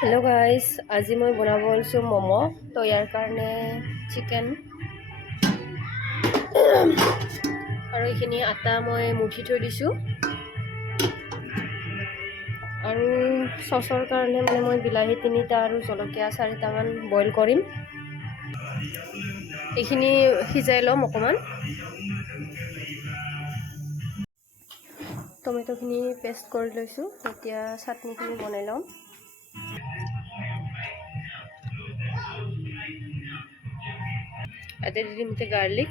Hello guys, আজি মই বনাব লৈছোঁ ম'ম'। তো ইয়াৰ কাৰণে চিকেন আৰু এইখিনি আটা মই মুঠি থৈ দিছোঁ। আৰু চচৰ কাৰণে মানে মই বিলাহী 3টা আৰু জলকীয়া 4টামান বইল কৰিম। এইখিনি সিজাই ল'ম অকণমান। টমেটোখিনি পেষ্ট কৰি লৈছোঁ। এতিয়া চাটনিখিনি বনাই ল'ম। ইয়াতে দি দিম গাৰ্লিক।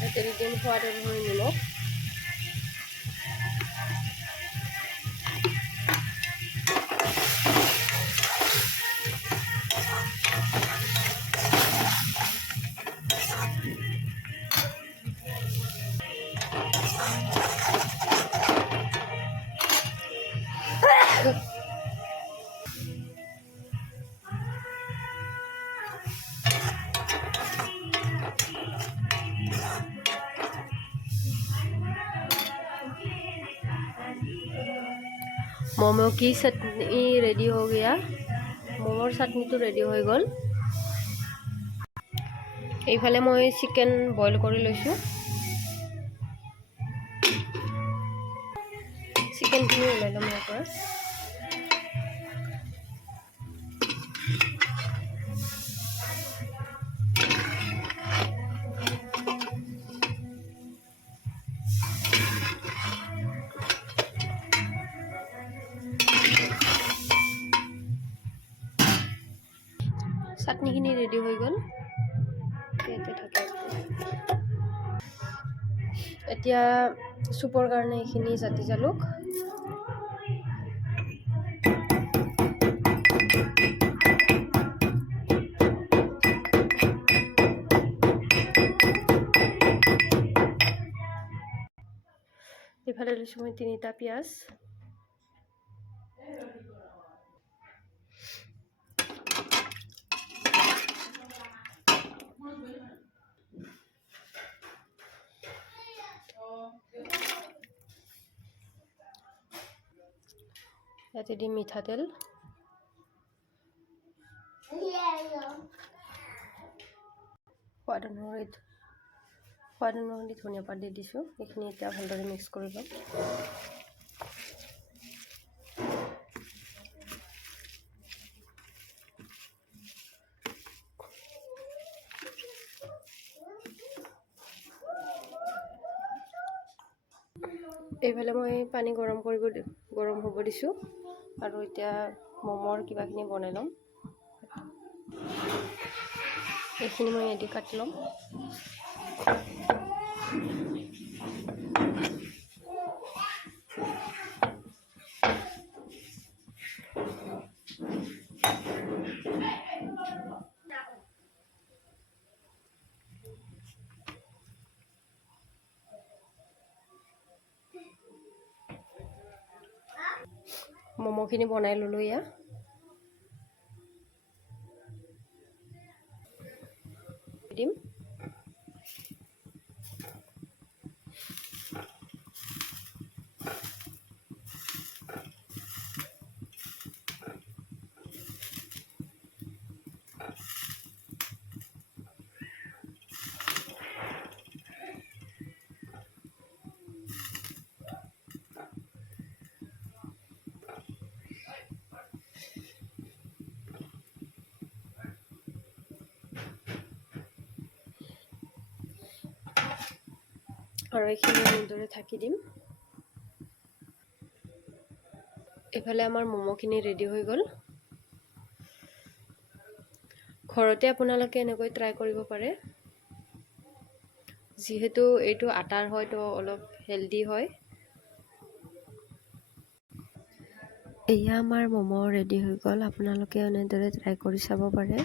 ইয়াতে দি দিম সোৱাদ অনুসৰি নিমখ। मोमो की चटनी रेडी हो गया। मोमोर चटनी तो रेडी हो गल। এইফালে মই চিকেন বইল কৰি লৈছোঁ। চিকেনখিনি ওলাই ল'ম ইয়াৰ পৰা। চাটনিখিনি ৰেডি হৈ গ'ল। এতিয়া চুপৰ কাৰণে এইখিনি জাতি জালুক, ইফালে লৈছোঁ মই 3টা পিঁয়াজ, ইয়াতে দিম মিঠাতেল, সোৱাদ অনুসৰি ধনিয়া পাত দি দিছোঁ। এইখিনি এতিয়া ভালদৰে মিক্স কৰি ল'ম। এইফালে মই পানী গৰম হ'ব দিছোঁ। আৰু এতিয়া ম'মৰ কিবাখিনি বনাই ল'ম। এইখিনি মই এদি কাটি ল'ম। ম'ম'খিনি বনাই ল'লোঁ। ইয়াত দিম। আৰু এইখিনি এনেদৰে ঢাকি দিম। এইফালে আমাৰ ম'ম'খিনি ৰেডি হৈ গ'ল। ঘৰতে আপোনালোকে এনেকৈ ট্ৰাই কৰিব পাৰে। যিহেতু এইটো আটাৰ হয় তো অলপ হেলদি হয়। এয়া আমাৰ ম'ম' ৰেডি হৈ গ'ল। আপোনালোকে এনেদৰে ট্ৰাই কৰি চাব পাৰে।